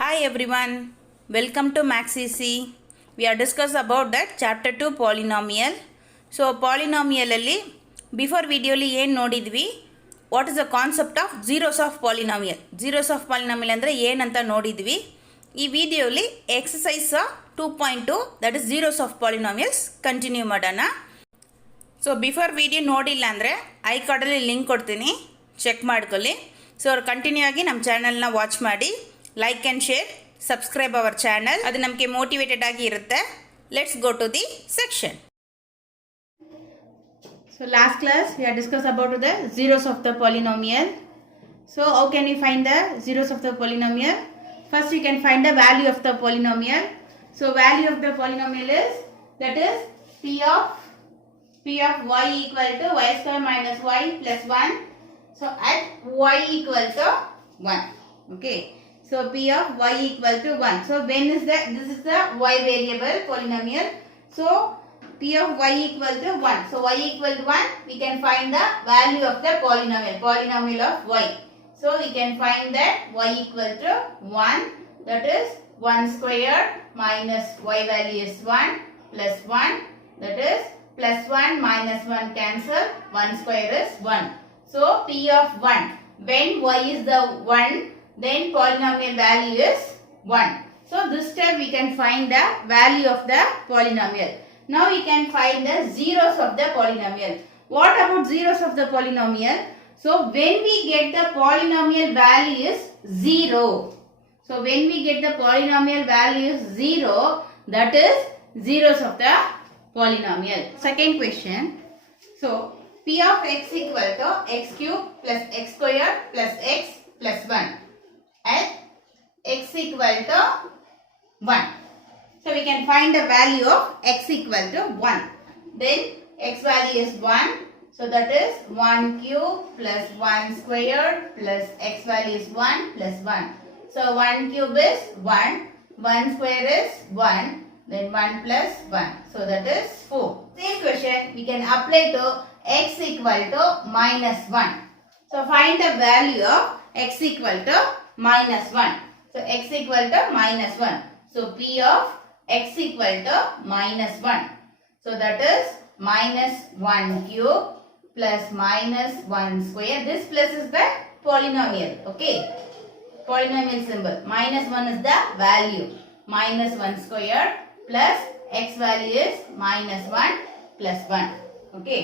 Hi everyone, welcome to MaxEC. We are discuss about that chapter 2 polynomial. So polynomial ಅಲ್ಲಿ before video ಅಲ್ಲಿ ಏನು ನೋಡಿದ್ವಿ, what is the concept of zeros of polynomial. Zeros of polynomial ಅಂದರೆ ಏನಂತ ನೋಡಿದ್ವಿ. ಈ ವಿಡಿಯೋಲಿ exercise 2.2 that is zeros of polynomials continue ಮಾಡೋಣ. ಸೊ ಬಿಫೋರ್ ವಿಡಿಯೋ ನೋಡಿಲ್ಲ ಅಂದರೆ ಐ ಕಾರ್ಡಲ್ಲಿ ಲಿಂಕ್ ಕೊಡ್ತೀನಿ, ಚೆಕ್ ಮಾಡ್ಕೊಳ್ಳಿ. ಸೊ ಅವ್ರು ಕಂಟಿನ್ಯೂ ಆಗಿ ನಮ್ಮ ಚಾನಲ್ನ ವಾಚ್ ಮಾಡಿ, like and share, subscribe our channel, ಅದು ನಮಗೆ ಮೋಟಿವೇಟೆಡ್ ಆಗಿ ಇರುತ್ತೆ. Let's go to the section. So last class we are discuss about the zeros of the polynomial. So how can we find the zeros of the polynomial? First we can find the value of the polynomial. So value of the polynomial is, that is p of y equal to y square minus y plus 1. So at y equal to 1. Okay. So p of y equal to 1. So when is that? This is the y variable polynomial. So p of y equal to 1. So y equal to 1, we can find the value of the polynomial of y. So we can find that y equal to 1, that is 1 square minus y value is 1 plus 1, that is plus 1 minus 1 cancel, 1 square is 1. So p of 1, when y is the 1, then polynomial value is 1. So this time we can find the value of the polynomial. Now we can find the zeros of the polynomial. What about zeros of the polynomial? So when we get the polynomial value is 0. So when we get the polynomial value is 0, that is zeros of the polynomial. Second question. So p of x equal to x cube plus x square plus x plus 1 at x equal to 1. So we can find the value of x equal to 1. Then x value is 1. So that is 1 cube plus 1 square plus x value is 1 plus 1. So 1 cube is 1. 1 square is 1. Then 1 plus 1. So that is 4. Same question we can apply to x equal to minus 1. So find the value of x equal to minus 1. So x equal to minus 1. So p of x equal to minus 1. So that is minus 1 cube plus minus 1 square. This plus is the polynomial. Okay. Polynomial symbol. Minus 1 is the value. Minus 1 square plus x value is minus 1 plus 1. Okay.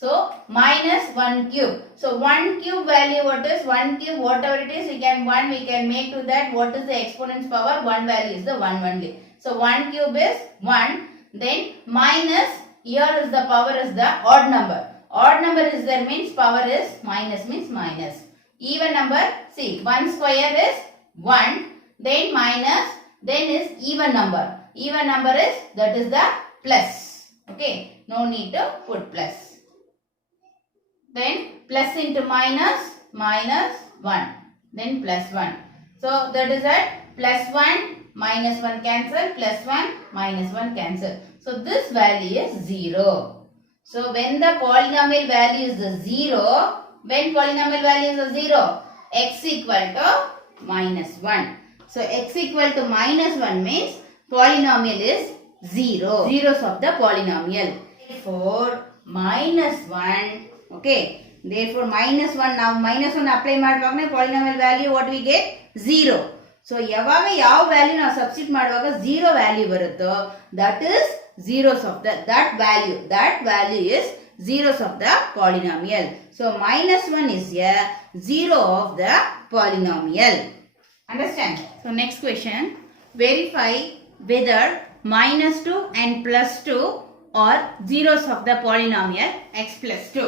So minus 1 cube. So 1 cube value, what is 1 cube? Whatever it is, we can make to that what is the exponent's power? 1 value is the 1 only. So 1 cube is 1. Then minus, here is the power is the odd number. Odd number is there means power is minus means minus. Even number, see 1 square is 1. Then minus, then is even number. Even number is, that is the plus. Okay. No need to put plus. Then plus into minus, minus 1. Then plus 1. So that is at plus 1, minus 1 cancel, plus 1, minus 1 cancel. So this value is 0. So when the polynomial value is 0, when polynomial value is 0, x equal to minus 1. So x equal to minus 1 means polynomial is 0. Zeros of the polynomial. Therefore minus 1. Okay. Therefore minus 1. Now minus 1 apply ಮಾಡುವಾಗ polynomial value what we get? 0. So ಯಾವಾಗ ಯಾವ value ನಾವು substitute ಮಾಡುವಾಗ 0 value ಬರುತ್ತೋ that is zeros of that value. That value is zeros of the polynomial. So minus 1 is a zero of the polynomial. Understand? So next question. Verify whether minus 2 and plus 2 are zeros of the polynomial x plus 2.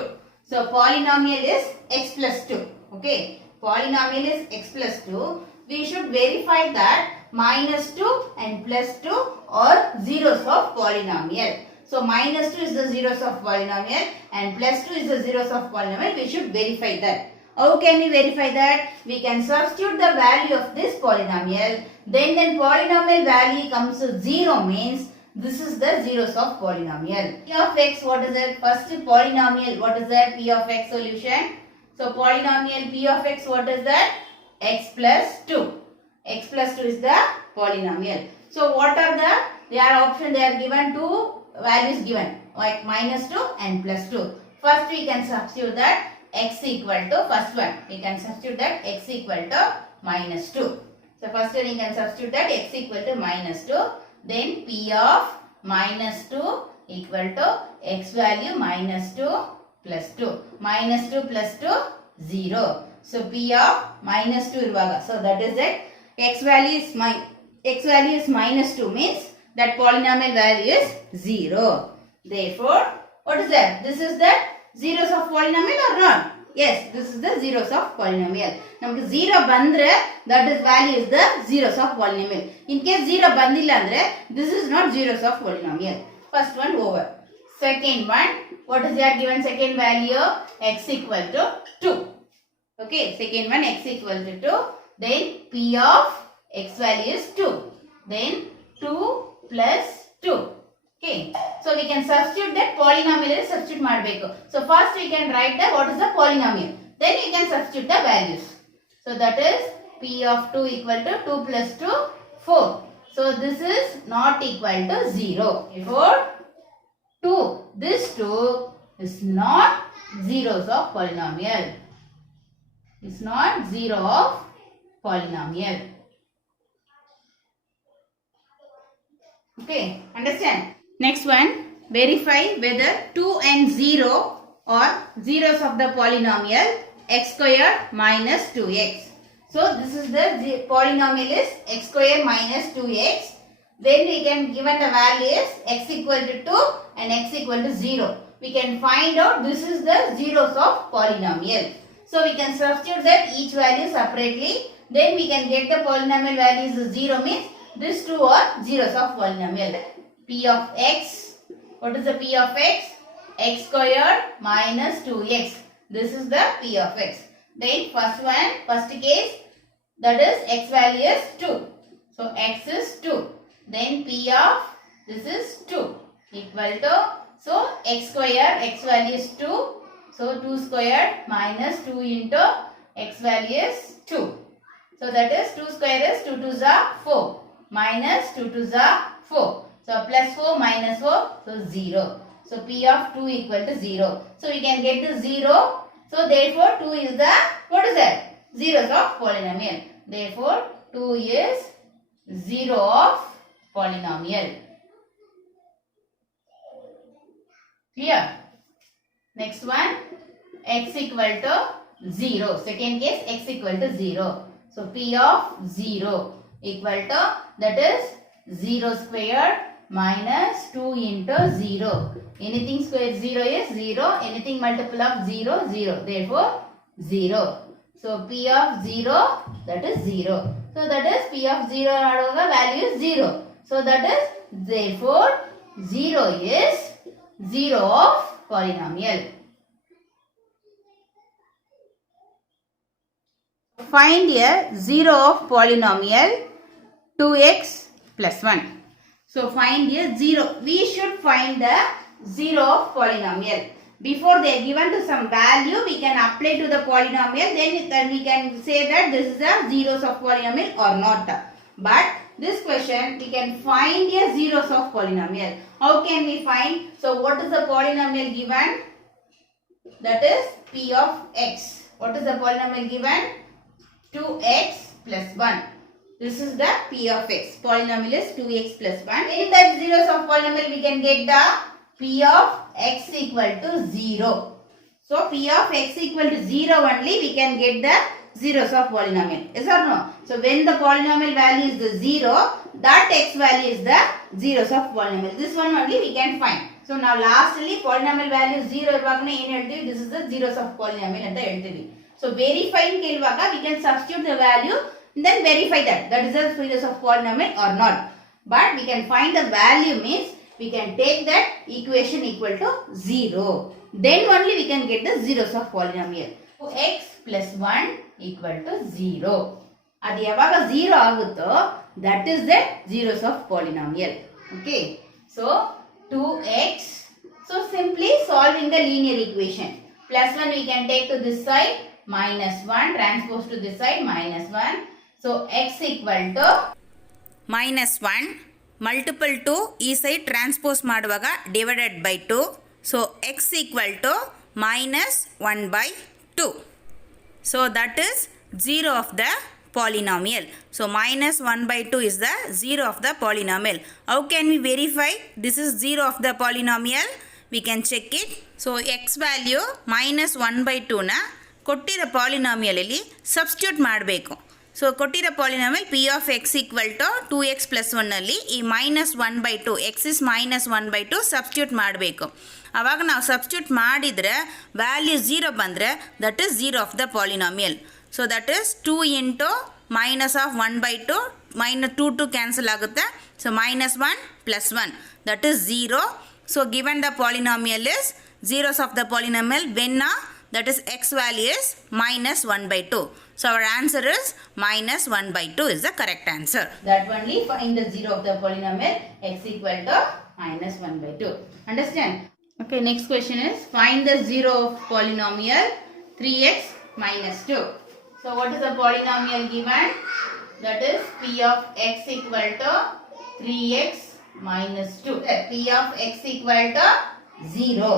So polynomial is x plus 2. Okay. Polynomial is x plus 2. We should verify that minus 2 and plus 2 are zeros of polynomial. So minus 2 is the zeros of polynomial and plus 2 is the zeros of polynomial. We should verify that. How can we verify that? We can substitute the value of this polynomial. Then polynomial value comes to 0 means this is the zeros of polynomial. P of x, what is it? First polynomial, what is that? P of x solution. So polynomial P of x, what is that? X plus 2. x plus 2 is the polynomial. So what are the, they are option, they are given two values given like minus 2 and plus 2. First we can substitute that x equal to, first one we can substitute that x equal to minus 2. So first one you can substitute that x equal to minus 2. Then p of minus 2 equal to x value minus 2 plus 2. Minus 2 plus 2 0. So p of minus 2 iruvaga. So that is it. X value is minus 2 means that polynomial value is 0. Therefore, what is that? This is the zeros of polynomial or not? Yes, this is the zeros of polynomial. Namukku 0 bandre, that is value is the zeros of polynomial. In case 0 bandilla andre, this is not zeros of polynomial. First one over. Second one, what is their given second value? X equal to 2. Okay, second one x equal to 2. Then p of x value is 2. Then 2 plus 2. Okay, so we can substitute that polynomial is substitute ಮಾಡಬೇಕು. So first we can write the what is the polynomial. Then we can substitute the values. So that is p of 2 equal to 2 plus 2 4. So this is not equal to 0. Therefore 2, this 2 is not zeros of polynomial. It's not 0 of polynomial. Okay, understand? Next one, verify whether 2 and 0 are zeros of the polynomial x square minus 2x. So this is the polynomial is x square minus 2x. Then we can given the value is x equal to 2 and x equal to 0. We can find out this is the zeros of polynomial. So we can substitute that each value separately. Then we can get the polynomial value is 0 means these two are zeros of polynomial. P of x. What is the p of x? X squared minus 2x. This is the p of x. Then first one, first case, that is x value is 2. So x is 2. Then p of this is 2 equal to, so x squared, x value is 2. So 2 squared minus 2 into x value is 2. So that is 2 square is 2 2s are 4 minus 2 2s are 4. So plus 4 minus 4, so 0. So p of 2 equal to 0. So we can get the 0. So therefore 2 is the, what is that? Zeros of polynomial. Therefore 2 is 0 of polynomial. Clear? Next one, x equal to 0. Second case, x equal to 0. So p of 0 equal to, that is 0 squared minus 2 into 0. Anything square 0 is 0. Anything multiple of 0, 0. Therefore 0. So p of 0, that is 0. So that is p of 0 value is 0. So that is, therefore 0 is 0 of polynomial. Find a 0 of polynomial 2x plus 1. So find a 0. We should find the 0 of polynomial. Before they are given to some value, we can apply to the polynomial. Then we can say that this is the zeros of polynomial or not. But this question, we can find a zeros of polynomial. How can we find? So what is the polynomial given? That is p of x. What is the polynomial given? 2x plus 1. This is the p of x. Polynomial is 2x plus 1. In that zeros of polynomial, we can get the p of x equal to 0. So p of x equal to 0 only, we can get the zeros of polynomial. Yes or no? So when the polynomial value is the 0, that x value is the zeros of polynomial. This one only we can find. So now lastly, polynomial value 0 this is the zeros of polynomial at the end. So verifying we can substitute the value and then verify that is the zeros of polynomial or not. But we can find the value means we can take that equation equal to 0. Then only we can get the zeros of polynomial. So x plus 1 equal to 0. Adi yavaga 0 agutto, that is the zeros of polynomial. Okay. So 2x. So simply solving the linear equation. Plus 1 we can take to this side, minus 1 transpose to this side, minus 1. So X equal to -1 multiple to ಈ side transpose ಮಾಡುವಾಗ divided by 2. So X equal to -1/2. So that is 0 of the polynomial. So -1/2 is the 0 of the polynomial. How can we verify this is 0 of the polynomial? We can check it. So x value -1/2 ನ ಕೊಟ್ಟಿರೋ polynomial ಅಲ್ಲಿ substitute ಮಾಡಬೇಕು. So ಕೊಟ್ಟಿರೋ polynomial p of x equal to 2x plus 1 ನಲ್ಲಿ ಈ -1/2 x is -1/2 substitute ಮಾಡಬೇಕು. ಆವಾಗ ನಾವು ಸಬ್ಸ್ಟಿಟ್ಯೂಟ್ ಮಾಡಿದರೆ ವ್ಯಾಲ್ಯೂ 0 ಬಂದರೆ that is 0 of the polynomial. So that is 2 into minus of 1/2, minus 2 cancel ಆಗುತ್ತೆ. So -1 plus 1 that is 0. So given the polynomial is zeros of the polynomial when that is x value is -1/2. So our answer is -1/2 is the correct answer. That only find the 0 of the polynomial x equal to -1/2. Understand? Okay, next question is find the 0 of polynomial 3x minus 2. So what is the polynomial given? That is p of x equal to 3x minus 2. P of x equal to 0.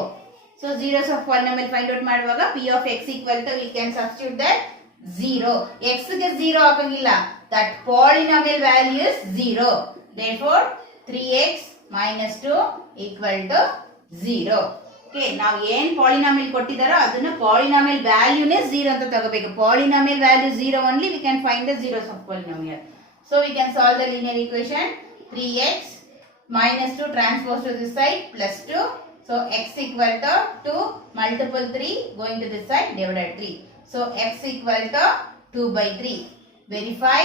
So zeros of polynomial find out ಮಾಡುವಾಗ p of x equal to we can substitute that 0. x ಗೆ 0 ಹಾಕಂಗಿಲ್ಲ. That polynomial value is 0. Therefore 3x minus 2 equal to 0. Okay ನಾವು ಏನು polynomial ಕೊಟ್ಟಿದ್ದಾರೋ ಅದನ್ನ polynomial ವ್ಯಾಲ್ಯೂನೇ 0 ಅಂತ ತಗೋಬೇಕು. Polynomial value 0 only we can find the zeros of polynomial. So we can solve the linear equation 3x minus 2 transpose to this side plus 2. So x equal to 2 multiple 3 going to this side divided 3. So x equal to 2/3. Verify.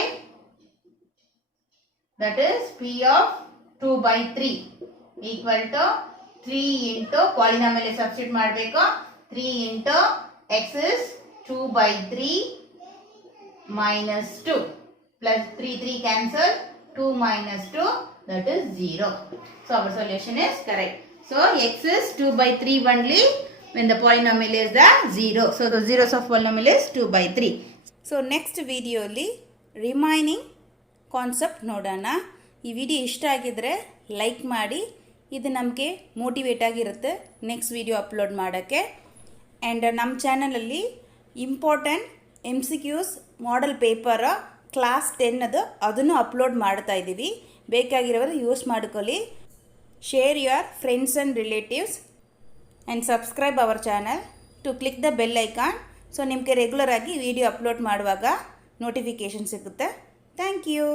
That is p of 2/3 equal to 3 into polynomial substitute ಮಾಡಬೇಕು. 3 into x is 2/3 minus 2 plus 3 cancel 2 minus 2 that is 0. So our solution is correct. So x is 2/3 only when the polynomial is the 0. So the zeros of polynomial is 2/3. So next video ಅಲ್ಲಿ remaining concept ನೋಡೋಣ. ಈ video ಇಷ್ಟ ಆಗಿದ್ರೆ like ಮಾಡಿ, ಇದು ನಮಗೆ motivate ಆಗಿರುತ್ತೆ next video upload ಮಾಡೋಕ್ಕೆ. ಆ್ಯಂಡ್ ನಮ್ಮ ಚಾನಲಲ್ಲಿ important MCQs model paper class 10 ಅದನ್ನು ಅಪ್ಲೋಡ್ ಮಾಡ್ತಾ ಇದ್ದೀವಿ. ಬೇಕಾಗಿರೋರು ಯೂಸ್ ಮಾಡ್ಕೊಳ್ಳಿ. Share your friends and relatives and subscribe our channel to click the bell icon. So ನಿಮಗೆ ರೆಗ್ಯುಲರ್ ಆಗಿ ವಿಡಿಯೋ ಅಪ್ಲೋಡ್ ಮಾಡುವಾಗ ನೋಟಿಫಿಕೇಷನ್ ಸಿಗುತ್ತೆ. Thank you.